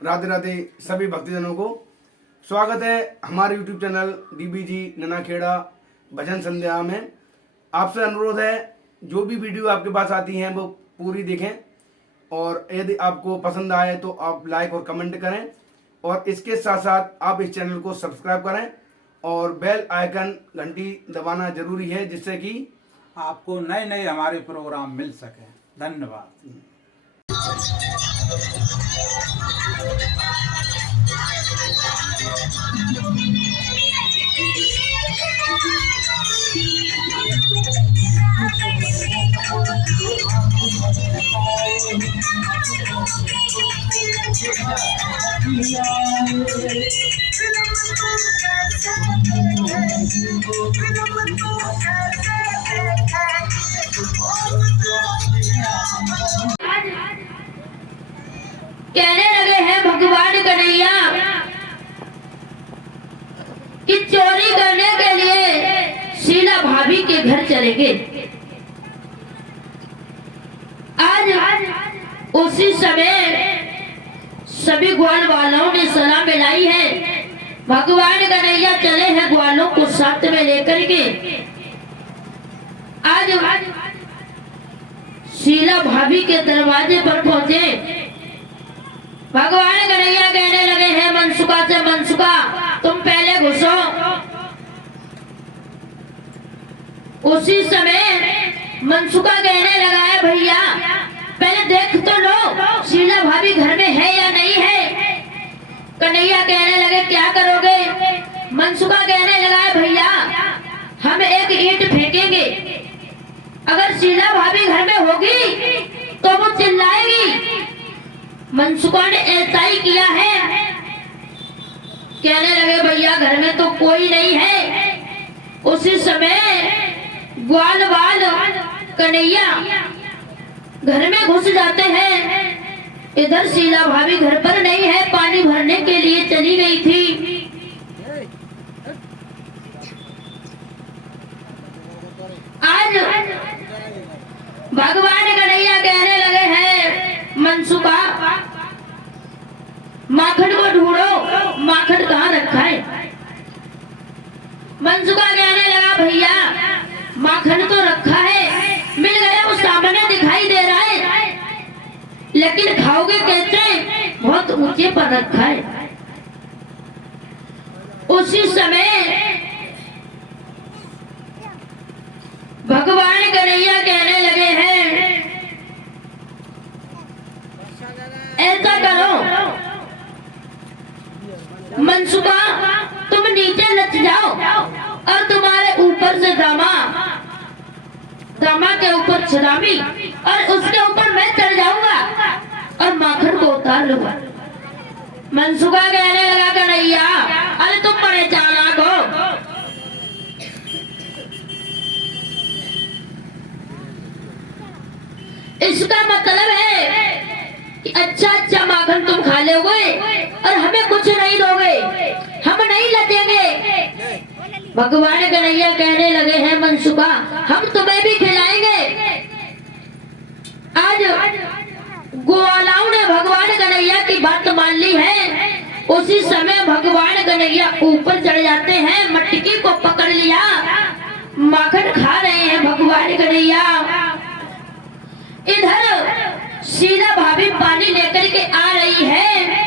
राधे राधे सभी भक्तजनों को स्वागत है हमारे YouTube चैनल DBG ननाखेड़ा भजन संध्या में। आपसे अनुरोध है जो भी वीडियो आपके पास आती हैं वो पूरी देखें और यदि आपको पसंद आए तो आप लाइक और कमेंट करें और इसके साथ साथ आप इस चैनल को सब्सक्राइब करें और बेल आइकन घंटी दबाना जरूरी है जिससे कि आपको नए नए हमारे प्रोग्राम मिल सके। धन्यवाद। कहने लगे हैं भगवान कन्हैया कि चोरी करने के लिए शीला भाभी के घर चलेंगे। आज उसी समय सभी ग्वाल वालों ने सलाह मिलाई है। भगवान कन्हैया चले हैं ग्वालों को साथ में लेकर के। आज शीला भाभी के दरवाजे पर पहुंचे। भगवान कन्हैया कहने लगे हैं मनसुखा से, मनसुखा तुम पहले घुसो। उसी समय मनसुखा कहने लगा है भैया पहले देख तो लो शीला भाभी घर में है या नहीं है। कन्हैया कहने लगे क्या करोगे। मनसुखा कहने लगा है भैया हम एक ईंट फेंकेंगे, अगर शीला भाभी घर में होगी तो वो चिल्लाएगी। मनसुखा ने ऐसा ही किया है। कहने लगे भैया घर में तो कोई नहीं है। उसी समय ग्वाल वाल कन्हैया घर में घुस जाते हैं। इधर शीला भाभी घर पर नहीं है, पानी भरने के लिए चली गई थी। आज भगवान कन्हैया कहने लगे हैं मनसुखा माखन को ढूंढो, माखन कहाँ रखा है। मनसुखा कहने लगा भैया माखन तो रखा है, मिल गया, वो सामने दिखाई दे रहा है, लेकिन खाओगे कैसे, बहुत ऊंचे पर रखा है। उसी समय भगवान कन्हैया कहने लगे हैं ऐसा करो मनसुखा तुम नीचे लच जाओ और तुम्हारे ऊपर से दामा के ऊपर छरामी और उसके ऊपर मैं चढ़ जाऊंगा और माखन को उतार लूंगा। मनसुखा कहने लगा कन्हैया अरे तुम बड़े चालाक हो। इसका मतलब है कि अच्छा माखन तुम खा लोगे और हमें कुछ नहीं दोगे, हम नहीं लचेंगे। भगवान कन्हैया कहने लगे हैं मनसुखा हम तुम्हें भी खिलाएंगे। आज ग्वालाओं ने भगवान कन्हैया की बात मान ली है। उसी समय भगवान कन्हैया ऊपर चढ़ जाते हैं, मटकी को पकड़ लिया, माखन खा रहे हैं भगवान कन्हैया। इधर शीला भाभी पानी लेकर के आ रही है।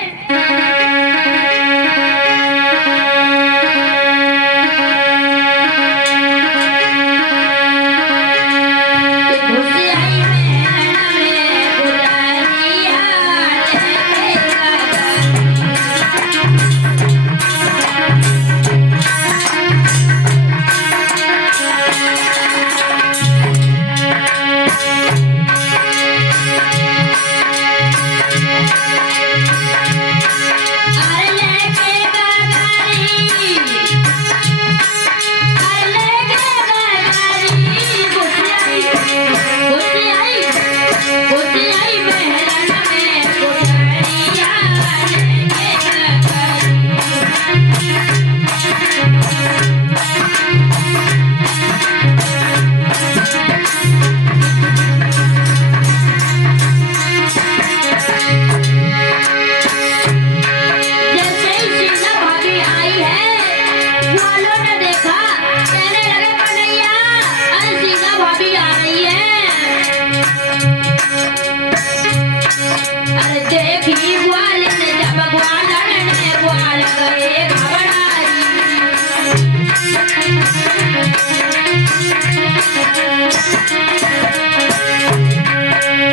देखी ग्वालिन जब ग्वालन ने ग्वाल गए घबराई।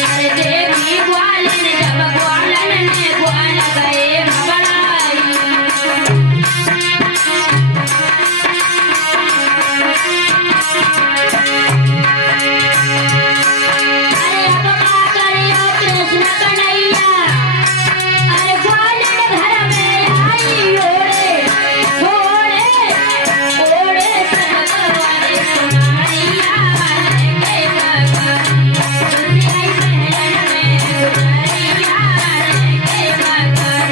अरे देखी ग्वालिन जब ग्वालन ने ग्वाल गए घबराई। अरे अब क्या करियो कृष्ण कन्हैया, अरे ग्वालिन घर में आई ओढ़े ओढ़े ओढ़े भगवान सुनारिया वाले के भगवान। आई महलन में गुजरिया वाले के भगवान।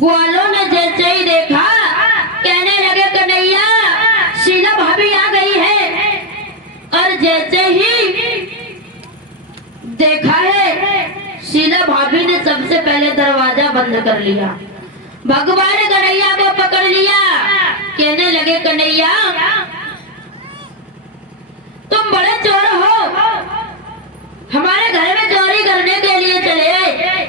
ग्वालों ने जैसे ही देखा कहने लगे कन्हैया शीला भाभी आ गई है। और जैसे ही देखा है शीला भाभी ने सबसे पहले दरवाजा बंद कर लिया। भगवान कन्हैया को पकड़ लिया, कहने लगे कन्हैया तुम बड़े चोर हो, हमारे घर में चोरी करने के लिए चले आए।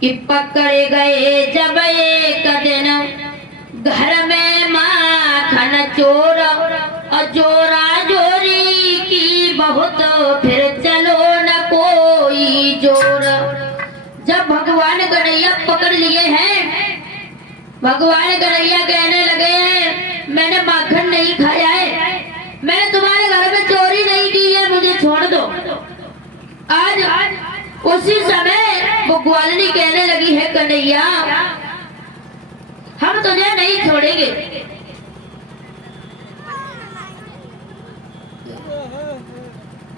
कि पकड़े गए जब एक दिन घर में माखन चोर और जोरा जोरी की बहुत, फिर चलो न कोई जोर। जब भगवान कन्हैया पकड़ लिए हैं, भगवान कन्हैया कहने लगे हैं मैंने माखन नहीं खाया है, मैंने तुम्हारे घर में चोरी नहीं की है, मुझे छोड़ दो। आज उसी समय वो ग्वालिनी कहने लगी है कन्हैया हम तुझे नहीं छोड़ेंगे,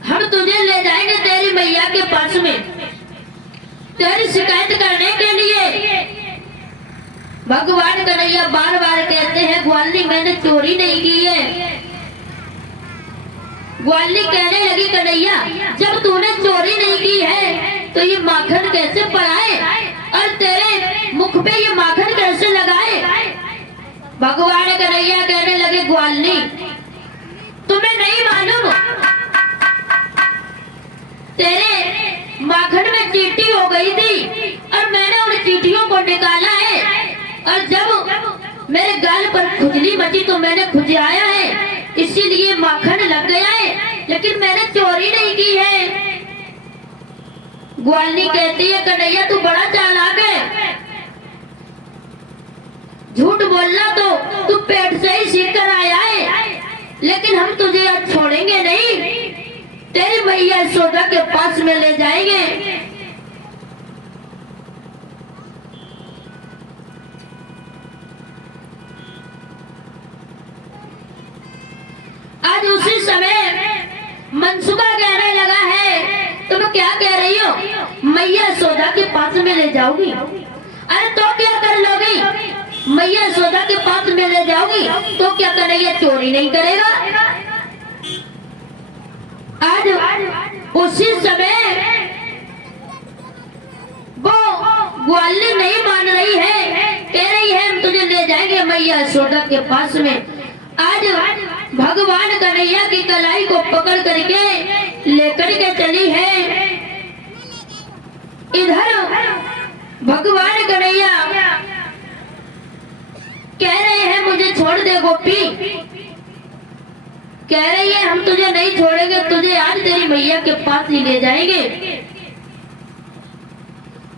हम तुझे ले जाएंगे तेरी मैया के पास में तेरी शिकायत करने के लिए। भगवान कन्हैया बार बार कहते हैं ग्वालिनी मैंने चोरी नहीं की है। ग्वालिनी कहने लगी कन्हैया जब तूने चोरी नहीं की है तो ये माखन कैसे पड़ाए और तेरे मुख पे ये माखन कैसे लगाए। भगवान कन्हैया कहने लगे ग्वालिनी तुम्हें नहीं मालूम, तेरे माखन में चींटी हो गई थी और मैंने उन चींटियों को निकाला है, और जब मेरे गाल पर खुजली मची तो मैंने खुजाया है, इसीलिए माखन लग गया है, लेकिन मैंने चोरी नहीं की है। ग्वालिनी कहती है कन्हैया तू बड़ा चालाक है, झूठ बोलना तो तू पेट से ही सीख कर आया है, लेकिन हम तुझे आज छोड़ेंगे नहीं, तेरी मैया यशोदा के पास में ले जाएंगे। आज उसी समय मनसुखा कहने लगा है तुम क्या कह रही हो, मैया यशोदा के पास में ले जाओगी? अरे तो क्या कर लोगी, मैया यशोदा के पास में ले जाओगी तो क्या कन्हैया चोरी नहीं करेगा? आज उसी समय वो ग्वालिनी नहीं मान रही है, कह रही है हम तुझे ले जाएंगे मैया यशोदा के पास में। आज भगवान कन्हैया की कलाई को पकड़ करके लेकर के चली है। इधर भगवान कन्हैया कह रहे हैं मुझे छोड़ दे गोपी, कह रही है हम तुझे नहीं छोड़ेंगे, तुझे आज तेरी मैया के पास ही ले जाएंगे।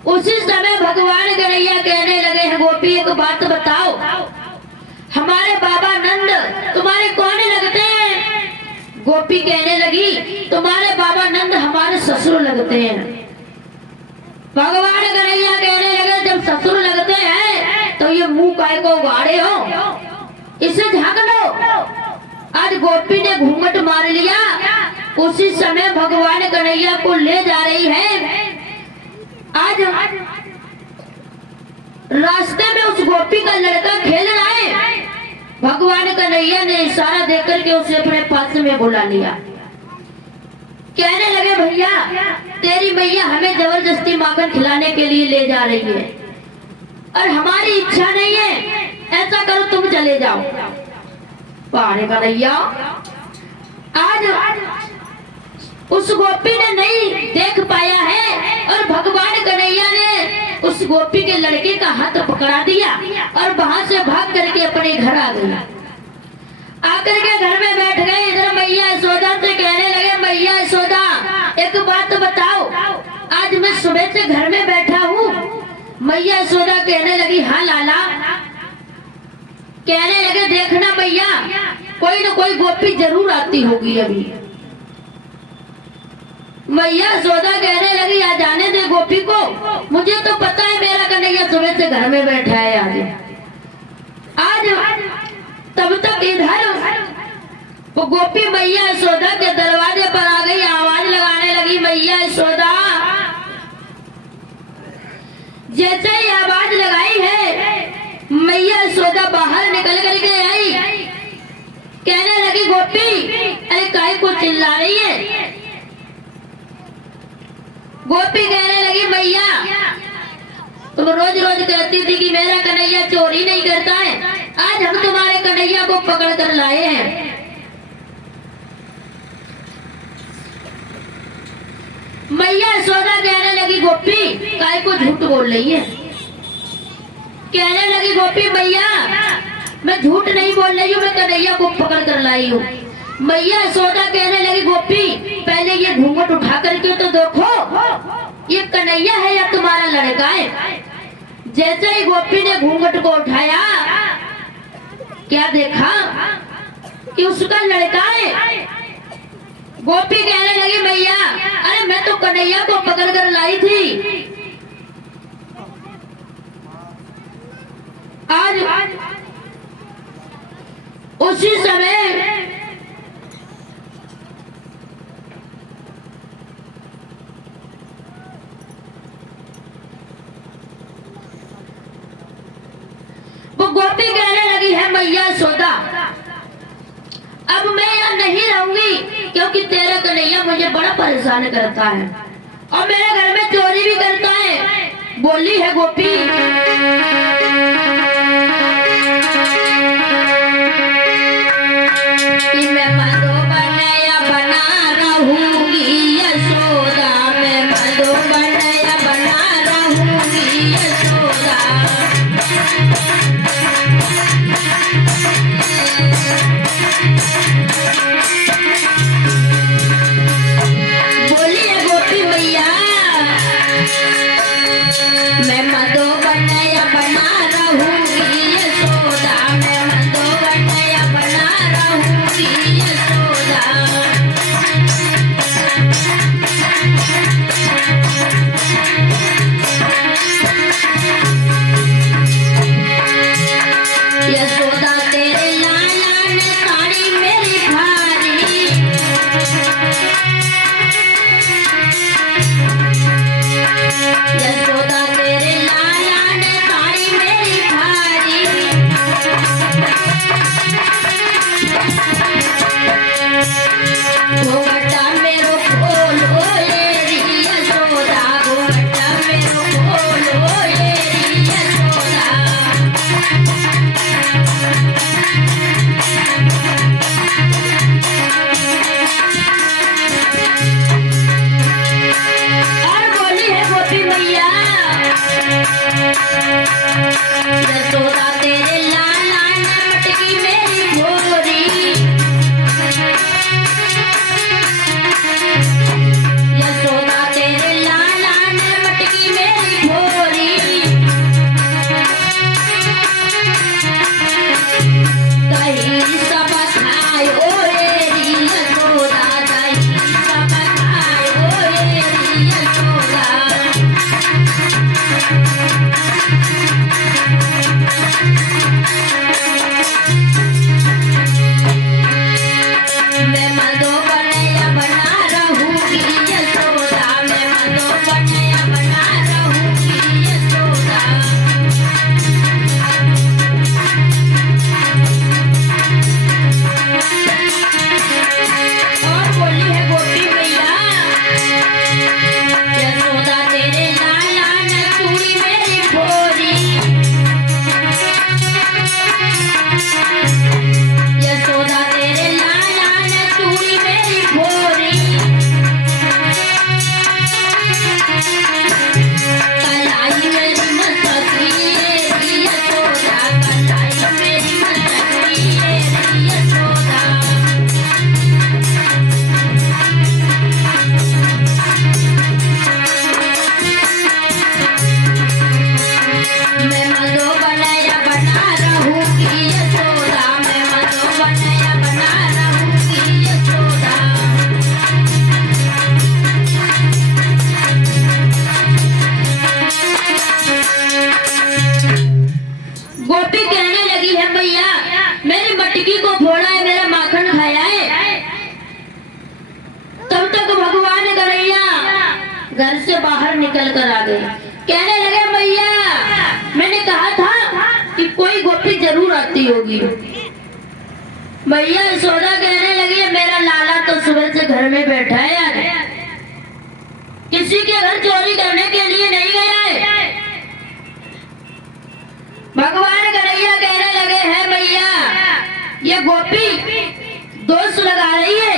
उसी समय भगवान कन्हैया कहने लगे हैं गोपी एक बात बताओ, हमारे बाबा नंद तुम्हारे कौन लगते हैं? गोपी कहने लगी तुम्हारे बाबा नंद हमारे ससुर लगते हैं। भगवान कन्हैया कहने लगे जब ससुर लगते हैं तो ये मुंह काय को उगाड़े हो, इसे ढक लो। आज गोपी ने घूंघट मार लिया। उसी समय भगवान कन्हैया को ले जा रही है। आज रास्ते में उस गोपी का लड़का खेल रहा है। भगवान कन्हैया ने इशारा देकर के उसे अपने पास में बुला लिया। कहने लगे भैया तेरी मैया हमें जबरदस्ती माखन खिलाने के लिए ले जा रही है और हमारी इच्छा नहीं है, ऐसा करो तुम चले जाओ। भगवान कन्हैया आज उस गोपी ने नहीं देख पाया है और भगवान कन्हैया ने उस गोपी के लड़के का हाथ पकड़ा दिया और वहां से भाग करके अपने घर आ गई। आकर के घर में बैठ गए। इधर मैया यशोदा से कहने लगे मैया यशोदा एक बात बताओ, आज मैं सुबह से घर में बैठा हूँ। मैया यशोदा कहने लगी हाँ लाला। कहने लगे देखना मैया कोई न कोई गोपी जरूर आती होगी अभी। मैया यशोदा कहने लगी आ जाने दे गोपी को, मुझे तो पता है मेरा कन्हैया सुबह से घर में बैठा है। आज तब तक इधर वो गोपी मैया यशोदा के दरवाजे पर आ गई, आवाज लगाने लगी मैया यशोदा। जैसे ही आवाज लगाई है मैया यशोदा बाहर निकल करके आई। कहने लगी गोपी अरे काहे को चिल्ला रही है। गोपी कहने लगी मैया तुम रोज रोज कहती थी कि मेरा कन्हैया चोरी नहीं करता है, आज हम तुम्हारे कन्हैया को पकड़ कर लाए हैं। मैया यशोदा कहने लगी गोपी काय को झूठ बोल रही है। कहने लगी गोपी मैया मैं झूठ नहीं बोल रही हूँ, मैं कन्हैया को पकड़ कर लाई हूँ। मैया यशोदा कहने लगी गोपी पहले ये घूंघट उठा करके तो देखो ये कन्हैया है या तुम्हारा लड़का है। जैसे ही गोपी ने घूंघट को उठाया क्या देखा कि उसका लड़का है। गोपी कहने लगी मैया अरे मैं तो कन्हैया को पकड़ कर लाई थी। आज उसी समय वो गोपी कहने लगी है मैया यशोदा अब मैं यहाँ नहीं रहूंगी क्योंकि तेरा कन्हैया मुझे बड़ा परेशान करता है और मेरे घर में चोरी भी करता है। बोली है गोपी कि मैं मधु बनया बना रहूंगी यशोदा, मैं मधु बनया बना रहूंगी यशोदा। बोली है गोपी मैया मैं मधु बनया बना रहूंगी यशोदा, मैं मधु बनया बना रहूंगी यशोदा। चल कर आ गए। कहने लगे मैया मैंने कहा था कि कोई गोपी जरूर आती होगी। मैया यशोदा कहने लगी मेरा लाला तो सुबह से घर में बैठा है यार, किसी के घर चोरी करने के लिए नहीं गया है। भगवान कन्हैया कहने लगे हैं मैया ये गोपी दोष लगा रही है।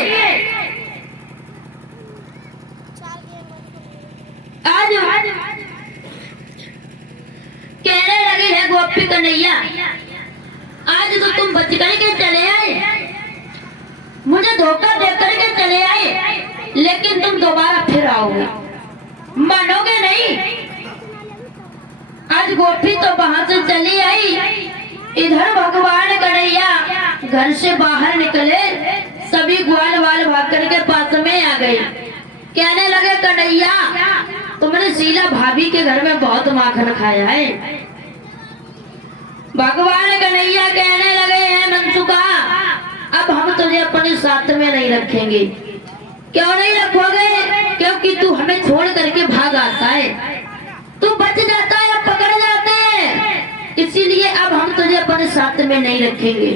आज कहने लगी है गोपी कन्हैया आज तो तुम बच करके चले आए, मुझे धोखा दे करके चले आए, लेकिन तुम दोबारा फिर आओगे, मानोगे नहीं। आज गोपी तो वहां से चली आई, इधर भगवान कन्हैया घर से बाहर निकले, सभी ग्वाल वाल भाग करके पास में आ गए। कहने लगे कन्हैया तुमने शीला भाभी के घर में बहुत माखन खाया है। भगवान कन्हैया कहने लगे हैं मनसुखा अब हम तुझे अपने साथ में नहीं रखेंगे। क्यों नहीं रखोगे? क्योंकि तू हमें छोड़ करके भाग आता है, तू बच जाता है, पकड़ जाते हैं, इसीलिए अब हम तुझे अपने साथ में नहीं रखेंगे।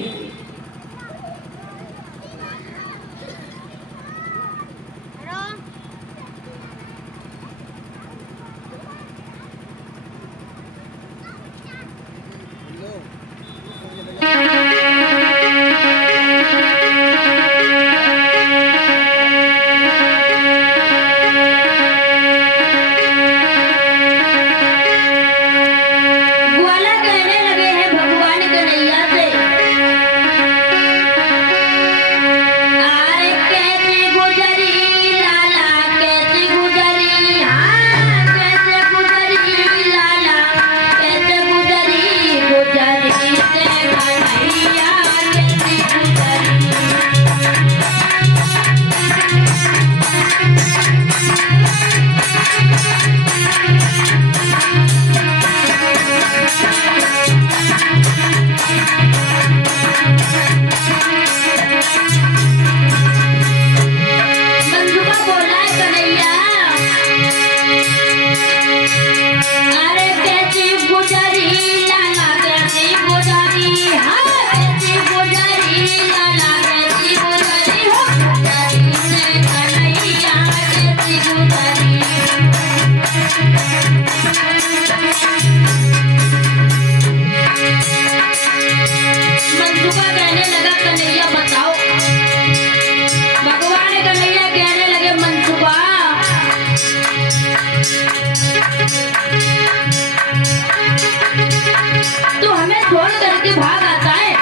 तो हमें छोड़ करके भाग आता है।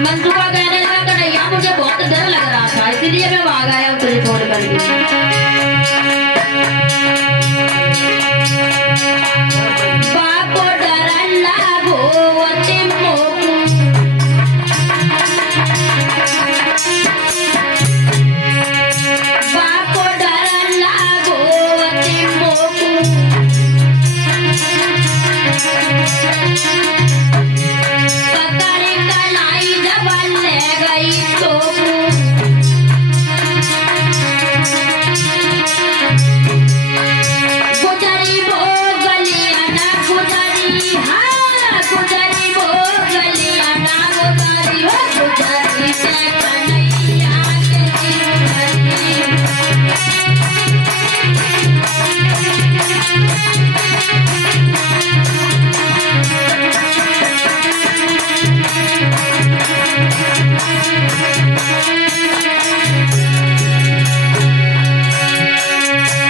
मनसुखा कहने लगा कन्हैया मुझे बहुत डर लग रहा था, इसलिए मैं भाग आया हूँ तुझे छोड़ करके। बापो डर लागो अति मोकू, बापो डर लागो अति मोकू, पकड़ कलाई डबल ले गई टोकू। गुजरी वो गलियां ना गुजरी, हाँ गुजरी वो गलियां ना गुजरी, हो गुजरी से कन्हैया के गुजरी।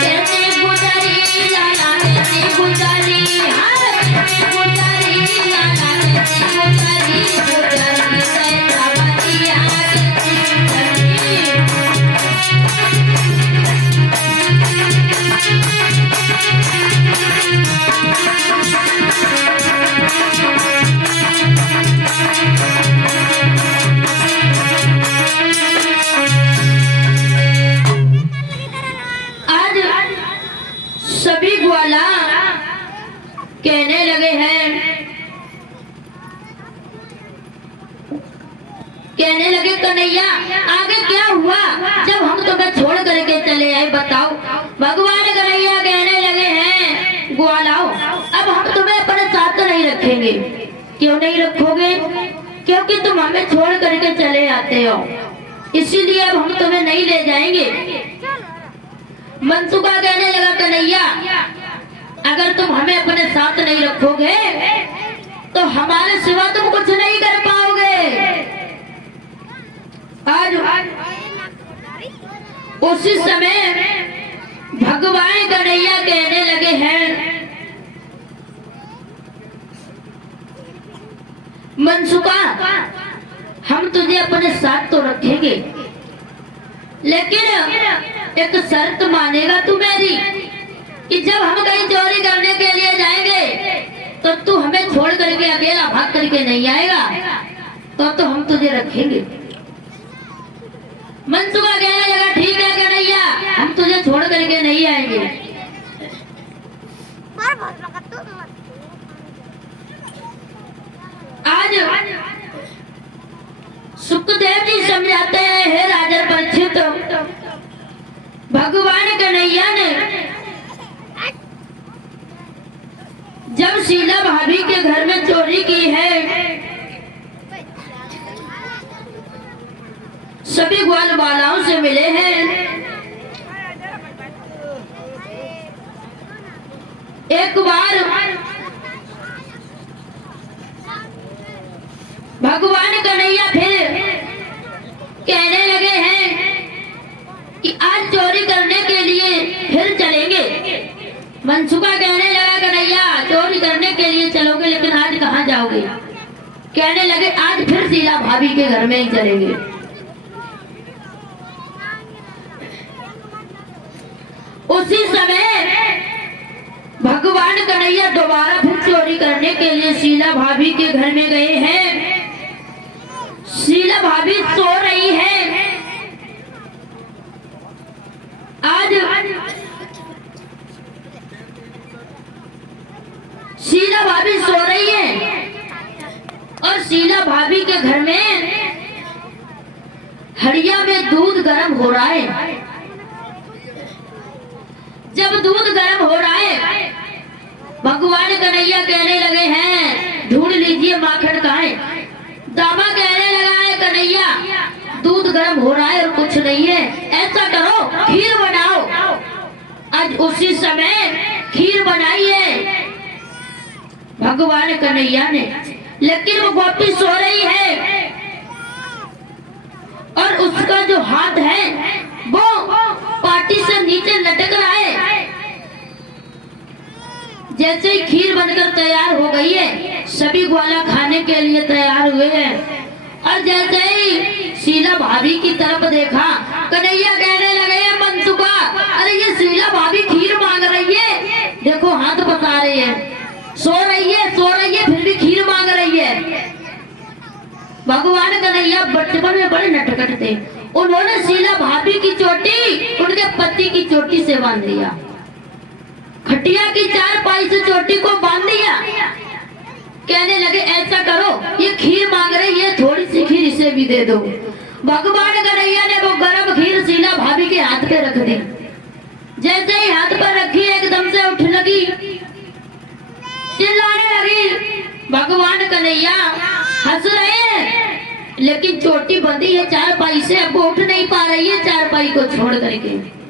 कैसे गुजरी लाला कैसे गुजरी, हाँ कैसे गुजरी लाला कैसे गुजरी, गुजरी से सावरिया कैसे गुजरी। आज सभी ग्वाला कहने लगे हैं, कहने लगे कन्हैया आगे क्या हुआ जब हम तुम्हें छोड़ करके चले आए बताओ। भगवान कन्हैया कहने लगे नहीं रखेंगे। क्यों नहीं रखोगे? क्योंकि तुम हमें छोड़ करके चले आते हो, इसीलिए अब हम तुम्हें नहीं ले जाएंगे। मनसुखा कहने लगा, कन्हैया अगर तुम हमें अपने साथ नहीं रखोगे तो हमारे सिवा तुम कुछ नहीं कर पाओगे। आज उसी समय भगवान कन्हैया कहने लगे हैं, मनसुखा हम तुझे अपने साथ तो रखेंगे, लेकिन एक शर्त मानेगा तू मेरी कि जब हम कहीं चोरी करने के लिए जाएंगे तो तू हमें छोड़ करके अकेला भाग करके नहीं आएगा, तो हम तुझे रखेंगे। मनसुखा कहने लगा, ठीक है कन्हैया, हम तुझे छोड़ करके नहीं आएंगे। आज सुखदेव जी समझाते हैं, हे राजा परीक्षित, भगवान कन्हैया ने जब शीला भाभी के घर में चोरी की है, सभी ग्वाल बालाओं से मिले हैं। एक बार भगवान कन्हैया फिर कहने लगे हैं कि आज चोरी करने के लिए फिर चलेंगे। मनसुखा कहने लगा, कन्हैया चोरी करने के लिए चलोगे, लेकिन आज कहाँ जाओगे? कहने लगे, आज फिर शीला भाभी के घर में ही चलेंगे। उसी समय भगवान कन्हैया दोबारा फिर चोरी करने के लिए शीला भाभी के घर में गए हैं। शीला भाभी सो रही है। आज शीला भाभी सो रही है और शीला भाभी के घर में हड़िया में दूध गर्म हो रहा है। जब दूध गर्म हो रहा है, भगवान कन्हैया कहने लगे हैं, ढूंढ लीजिए माखन कहाँ है। दामा कहने लगा है, कन्हैया दूध गर्म हो रहा है और कुछ नहीं है, ऐसा करो खीर बनाओ। आज उसी समय खीर बनाई है भगवान कन्हैया ने, लेकिन वो गोपी सो रही है और उसका जो हाथ है वो पाटी से नीचे लटक रहा है। जैसे ही खीर बनकर तैयार हो गई है, सभी ग्वाला खाने के लिए तैयार हुए हैं। और जैसे ही शीला भाभी की तरफ देखा, कन्हैया कहने लगे, मनसुखा अरे ये शीला भाभी खीर मांग रही है, देखो हाथ पका रही है, सो रही है फिर भी खीर मांग रही है। भगवान कन्हैया बचपन में बड़े नटखट थे। उन्होंने शीला भाभी की चोटी उनके पति की चोटी से बांध दिया, खटिया की चारपाई से चोटी को बांध दिया। कहने लगे, ऐसा करो ये खीर मांग रही है, थोड़ी सी खीर इसे भी दे दो। भगवान कन्हैया ने वो गरम खीर शीला भाभी के हाथ पे रख दी। जैसे ही हाथ पर रखी, एकदम से उठ लगी, चिल्लाने लगी। भगवान कन्हैया हंस रहे हैं, लेकिन चोटी बंधी है चारपाई से, अब वो उठ नहीं पा रही है चारपाई को छोड़ करके।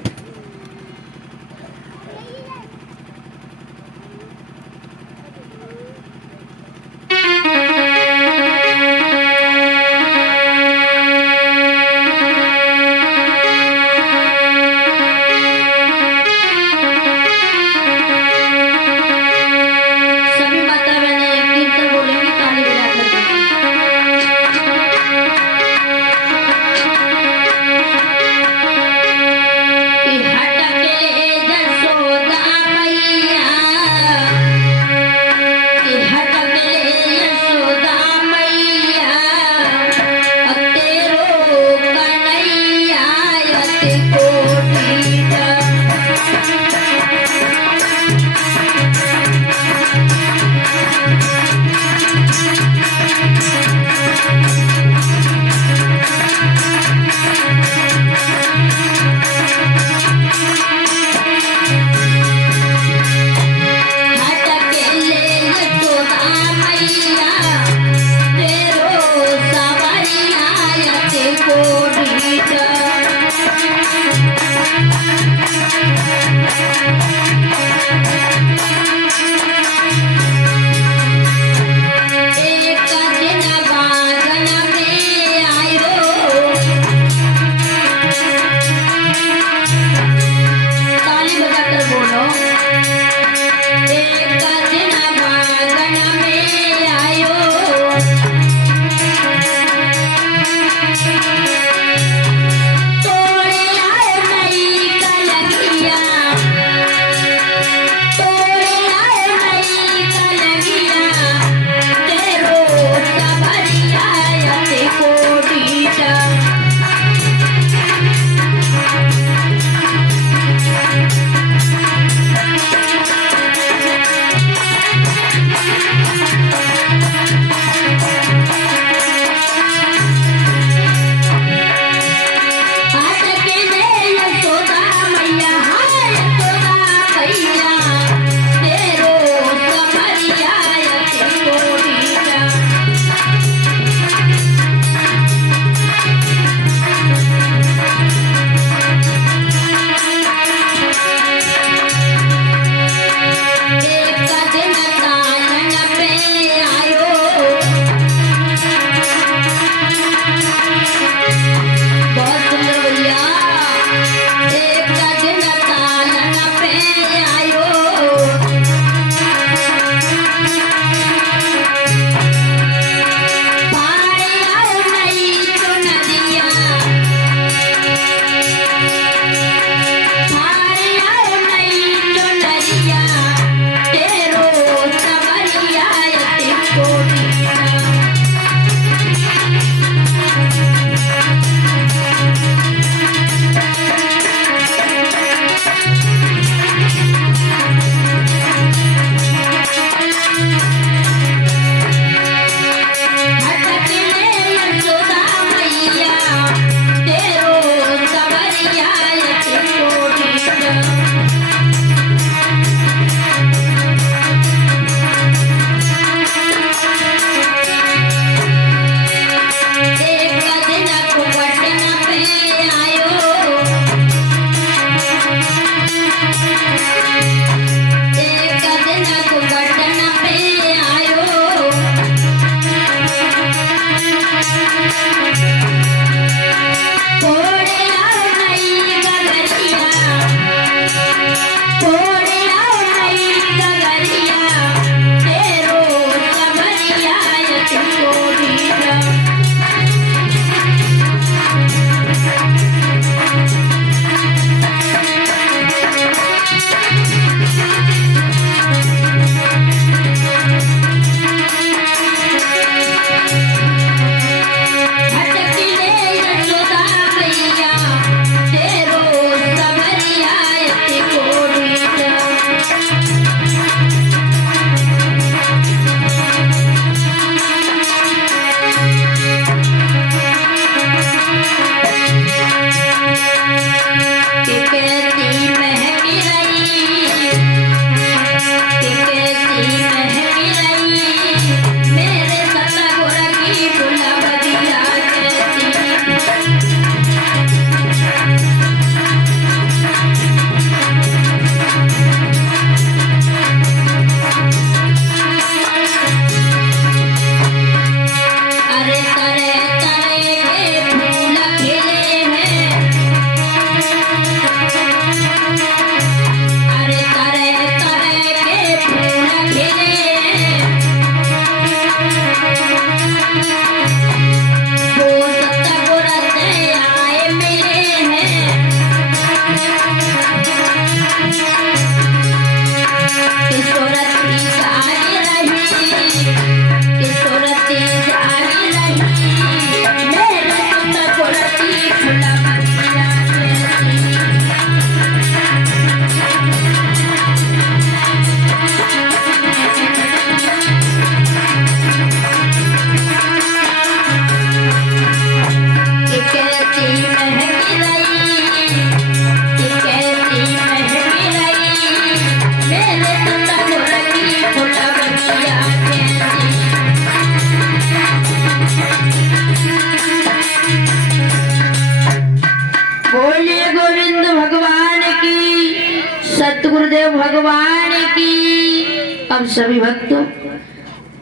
गुरुदेव भगवान की। अब सभी भक्तों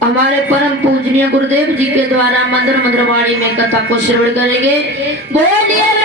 हमारे परम पूजनीय गुरुदेव जी के द्वारा मंदिर मंदिरवाणी में कथा को श्रवण करेंगे। बोलिए